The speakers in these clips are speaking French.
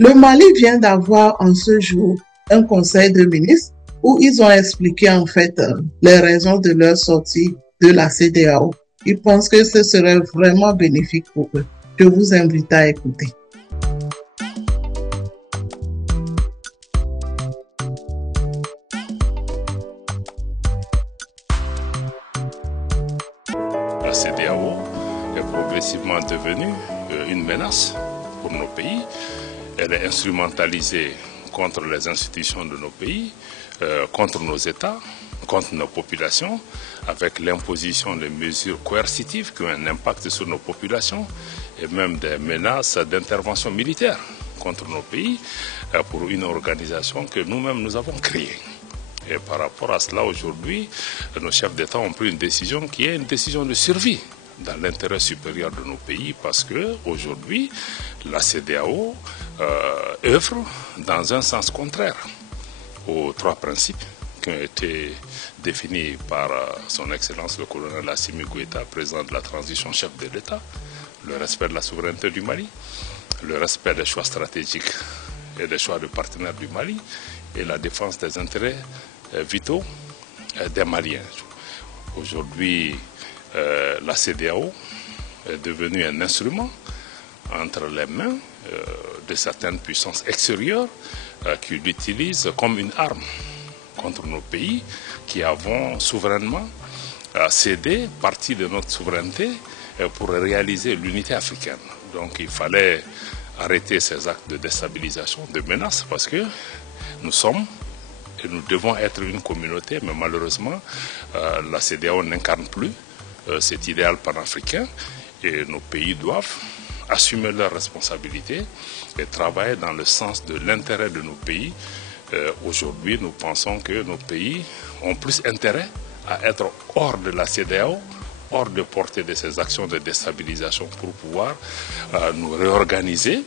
Le Mali vient d'avoir en ce jour un conseil de ministres où ils ont expliqué en fait les raisons de leur sortie de la CEDEAO. Ils pensent que ce serait vraiment bénéfique pour eux. Je vous invite à écouter. La CEDEAO est progressivement devenue une menace pour nos pays. Elle est instrumentalisée contre les institutions de nos pays, contre nos États, contre nos populations, avec l'imposition de mesures coercitives qui ont un impact sur nos populations et même des menaces d'intervention militaire contre nos pays pour une organisation que nous-mêmes nous avons créée. Et par rapport à cela, aujourd'hui, nos chefs d'État ont pris une décision qui est une décision de survie dans l'intérêt supérieur de nos pays parce qu'aujourd'hui, la CEDEAO œuvre dans un sens contraire aux trois principes qui ont été définis par son Excellence le colonel Assimi Goïta, président de la transition, chef de l'État, le respect de la souveraineté du Mali, le respect des choix stratégiques et des choix de partenaires du Mali et la défense des intérêts vitaux des Maliens. Aujourd'hui, la CEDEAO est devenue un instrument entre les mains de certaines puissances extérieures qui l'utilisent comme une arme contre nos pays qui avons souverainement cédé partie de notre souveraineté pour réaliser l'unité africaine. Donc il fallait arrêter ces actes de déstabilisation, de menace, parce que nous sommes et nous devons être une communauté, mais malheureusement, la CEDEAO n'incarne plus cet idéal panafricain et nos pays doivent assumer leurs responsabilités et travailler dans le sens de l'intérêt de nos pays. Aujourd'hui, nous pensons que nos pays ont plus intérêt à être hors de la CEDEAO, hors de portée de ces actions de déstabilisation pour pouvoir nous réorganiser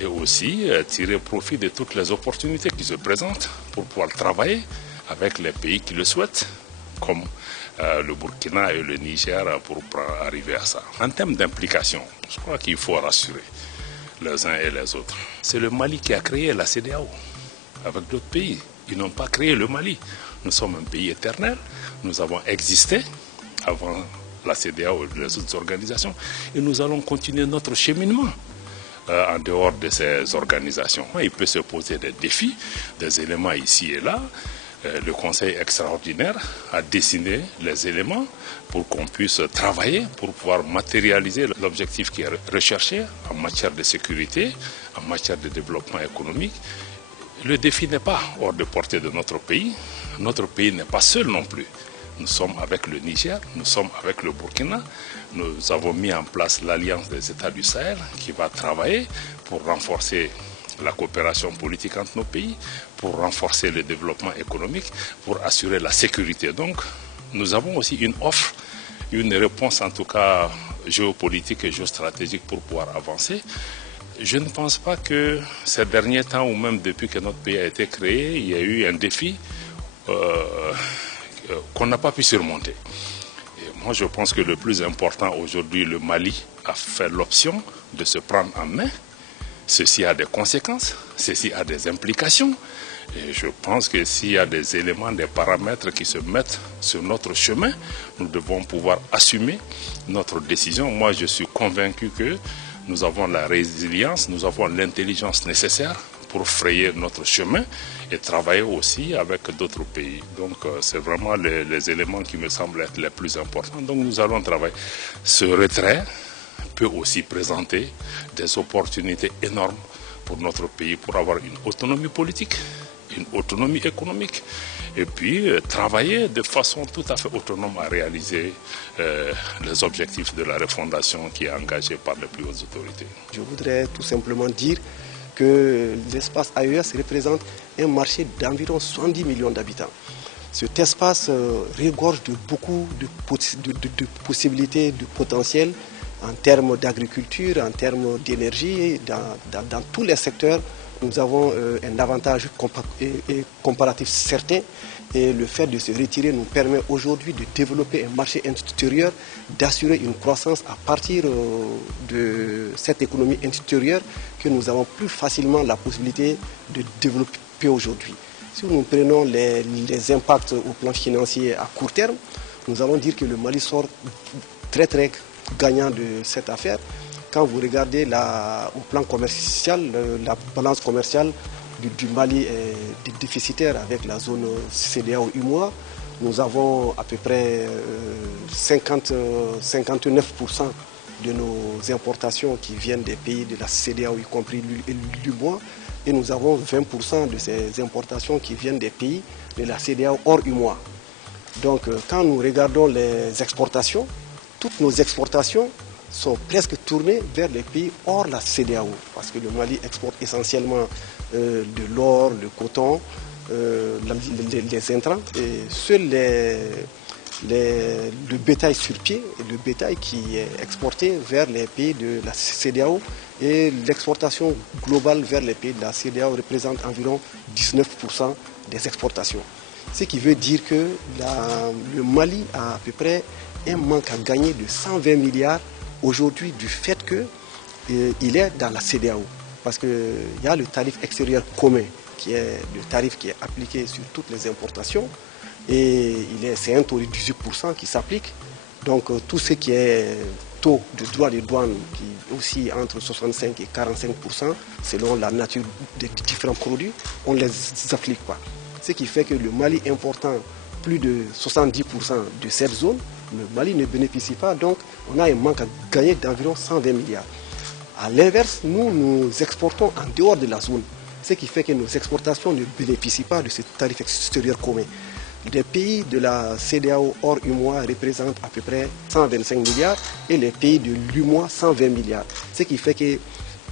et aussi tirer profit de toutes les opportunités qui se présentent pour pouvoir travailler avec les pays qui le souhaitent, comme le Burkina et le Niger, pour arriver à ça. En termes d'implication, je crois qu'il faut rassurer les uns et les autres. C'est le Mali qui a créé la CEDEAO avec d'autres pays. Ils n'ont pas créé le Mali. Nous sommes un pays éternel. Nous avons existé avant la CEDEAO et les autres organisations et nous allons continuer notre cheminement en dehors de ces organisations. Il peut se poser des défis, des éléments ici et là. Le Conseil extraordinaire a dessiné les éléments pour qu'on puisse travailler, pour pouvoir matérialiser l'objectif qui est recherché en matière de sécurité, en matière de développement économique. Le défi n'est pas hors de portée de notre pays. Notre pays n'est pas seul non plus. Nous sommes avec le Niger, nous sommes avec le Burkina. Nous avons mis en place l'Alliance des États du Sahel qui va travailler pour renforcer la coopération politique entre nos pays, pour renforcer le développement économique, pour assurer la sécurité. Donc, nous avons aussi une offre, une réponse en tout cas géopolitique et géostratégique pour pouvoir avancer. Je ne pense pas que ces derniers temps, ou même depuis que notre pays a été créé, il y a eu un défi qu'on n'a pas pu surmonter. Et moi, je pense que le plus important aujourd'hui, le Mali a fait l'option de se prendre en main. Ceci a des conséquences, ceci a des implications. Et je pense que s'il y a des éléments, des paramètres qui se mettent sur notre chemin, nous devons pouvoir assumer notre décision. Moi, je suis convaincu que nous avons la résilience, nous avons l'intelligence nécessaire pour frayer notre chemin et travailler aussi avec d'autres pays. Donc, c'est vraiment les éléments qui me semblent être les plus importants. Donc, nous allons travailler. Ce retrait peut aussi présenter des opportunités énormes pour notre pays, pour avoir une autonomie politique, une autonomie économique, et puis travailler de façon tout à fait autonome à réaliser les objectifs de la refondation qui est engagée par les plus hautes autorités. Je voudrais tout simplement dire que l'espace AES représente un marché d'environ 70 millions d'habitants. Cet espace regorge de beaucoup de possibilités, de potentiel en termes d'agriculture, en termes d'énergie, dans tous les secteurs nous avons un avantage comparatif certain. Et le fait de se retirer nous permet aujourd'hui de développer un marché intérieur, d'assurer une croissance à partir de cette économie intérieure que nous avons plus facilement la possibilité de développer aujourd'hui. Si nous prenons les impacts au plan financier à court terme, nous allons dire que le Mali sort très gagnant de cette affaire. Quand vous regardez au plan commercial, la balance commerciale du Mali est déficitaire avec la zone CEDEAO-UEMOA. Nous avons à peu près 59% de nos importations qui viennent des pays de la CEDEAO, y compris l'UEMOA. Et nous avons 20% de ces importations qui viennent des pays de la CEDEAO hors UEMOA. Donc quand nous regardons les exportations, toutes nos exportations sont presque tournées vers les pays hors la CEDEAO. Parce que le Mali exporte essentiellement de l'or, le coton, les intrants. Et seul le bétail sur pied, le bétail qui est exporté vers les pays de la CEDEAO, et l'exportation globale vers les pays de la CEDEAO représente environ 19% des exportations. Ce qui veut dire que le Mali a à peu près un manque à gagner de 120 milliards aujourd'hui du fait qu'il est dans la CEDEAO. Parce qu'il y a le tarif extérieur commun, qui est le tarif qui est appliqué sur toutes les importations. Et c'est un taux de 18% qui s'applique. Donc tout ce qui est taux de droit de douane qui est aussi entre 65 et 45% selon la nature des différents produits, on ne les applique pas. Ce qui fait que le Mali important plus de 70% de cette zone, le Mali ne bénéficie pas, donc on a un manque à gagner d'environ 120 milliards. A l'inverse, nous exportons en dehors de la zone, ce qui fait que nos exportations ne bénéficient pas de ce tarif extérieur commun. Les pays de la CEDEAO hors UEMOA représentent à peu près 125 milliards et les pays de l'UEMOA 120 milliards. Ce qui fait que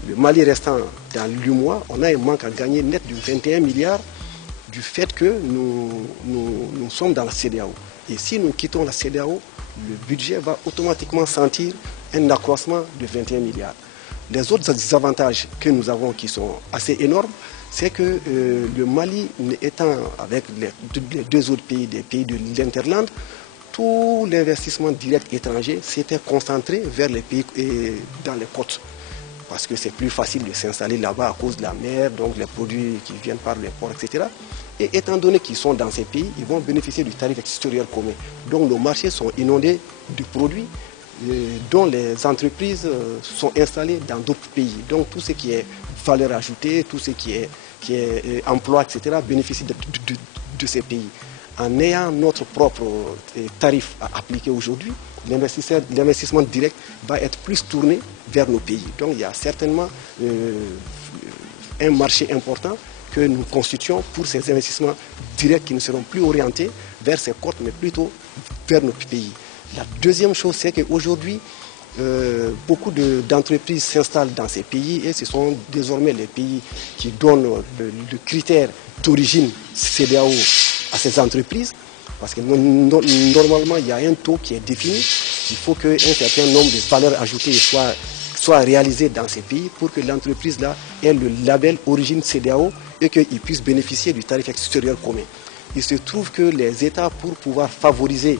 le Mali restant dans l'UEMOA, on a un manque à gagner net de 21 milliards du fait que nous sommes dans la CEDEAO. Et si nous quittons la CEDEAO, le budget va automatiquement sentir un accroissement de 21 milliards. Les autres avantages que nous avons qui sont assez énormes, c'est que le Mali étant avec les deux autres pays, des pays de l'Interland, tout l'investissement direct étranger s'était concentré vers les pays dans les côtes. Parce que c'est plus facile de s'installer là-bas à cause de la mer, donc les produits qui viennent par les ports, etc. Et étant donné qu'ils sont dans ces pays, ils vont bénéficier du tarif extérieur commun. Donc nos marchés sont inondés de produits dont les entreprises sont installées dans d'autres pays. Donc tout ce qui est valeur ajoutée, tout ce qui est emploi, etc. bénéficie de ces pays. En ayant notre propre tarif à appliquer aujourd'hui, l'investissement direct va être plus tourné vers nos pays. Donc il y a certainement un marché important que nous constituons pour ces investissements directs qui ne seront plus orientés vers ces côtes, mais plutôt vers nos pays. La deuxième chose, c'est qu'aujourd'hui, beaucoup d'entreprises s'installent dans ces pays et ce sont désormais les pays qui donnent le critère d'origine CEDEAO à ces entreprises. Parce que normalement, il y a un taux qui est défini. Il faut qu'un certain nombre de valeurs ajoutées soient réalisées dans ces pays pour que l'entreprise-là ait le label origine CEDEAO et qu'il puisse bénéficier du tarif extérieur commun. Il se trouve que les États, pour pouvoir favoriser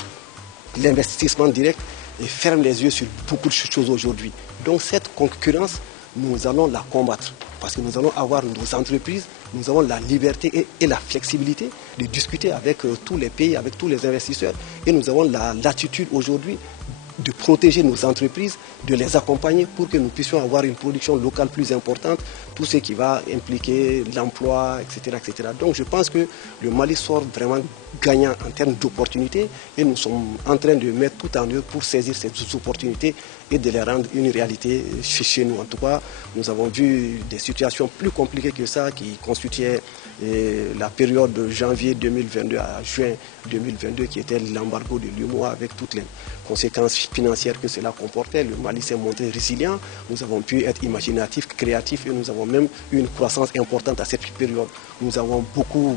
l'investissement direct, ferment les yeux sur beaucoup de choses aujourd'hui. Donc cette concurrence, nous allons la combattre. Parce que nous allons avoir nos entreprises, nous avons la liberté et la flexibilité de discuter avec tous les pays, avec tous les investisseurs. Et nous avons la latitude aujourd'hui de protéger nos entreprises, de les accompagner pour que nous puissions avoir une production locale plus importante, tout ce qui va impliquer l'emploi, etc., etc. Donc je pense que le Mali sort vraiment gagnant en termes d'opportunités et nous sommes en train de mettre tout en œuvre pour saisir ces opportunités et de les rendre une réalité chez nous. En tout cas, nous avons vu des situations plus compliquées que ça qui constituaient la période de janvier 2022 à juin 2022 qui était l'embargo de l'UEMOA avec toutes les conséquences financières que cela comportait. Le Mali s'est montré résilient, nous avons pu être imaginatifs, créatifs et nous avons même eu une croissance importante à cette période. Nous avons beaucoup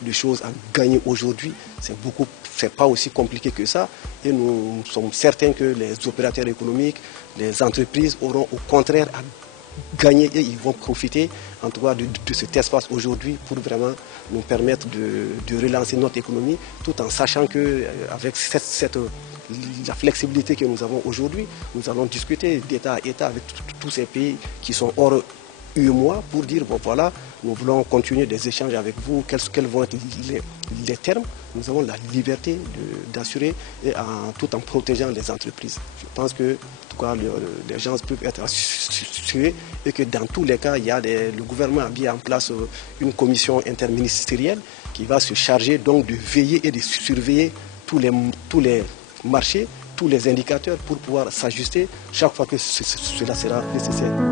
de choses à gagner aujourd'hui, c'est pas aussi compliqué que ça et nous sommes certains que les opérateurs économiques, les entreprises auront au contraire à gagner et ils vont profiter en tout cas de cet espace aujourd'hui pour vraiment nous permettre de relancer notre économie tout en sachant qu'avec la flexibilité que nous avons aujourd'hui, nous allons discuter d'État à État avec tous ces pays qui sont hors UEMOA pour dire bon voilà, nous voulons continuer des échanges avec vous, quels vont être les termes. Nous avons la liberté d'assurer tout en protégeant les entreprises. Je pense que en tout cas, les gens peuvent être assurés et que dans tous les cas, le gouvernement a mis en place une commission interministérielle qui va se charger donc de veiller et de surveiller tous les marchés, tous les indicateurs pour pouvoir s'ajuster chaque fois que cela sera nécessaire.